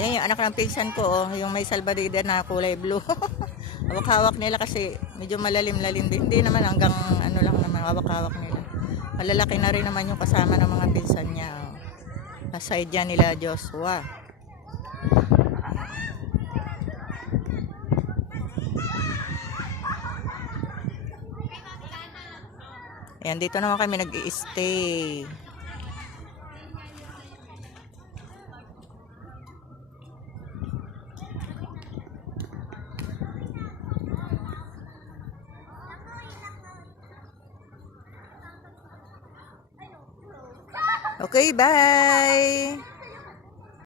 Yan yung anak ng pinsan ko, oh, yung may salbadida na kulay blue. Hawak-hawak nila kasi medyo malalim-lalim din. Hindi naman hanggang ano lang naman hawak-hawak nila. Malalaki na rin naman yung kasama ng mga pinsan niya. Oh. Aside dyan nila Joshua. Ayan, dito naman kami nag-i-stay. Okay, bye!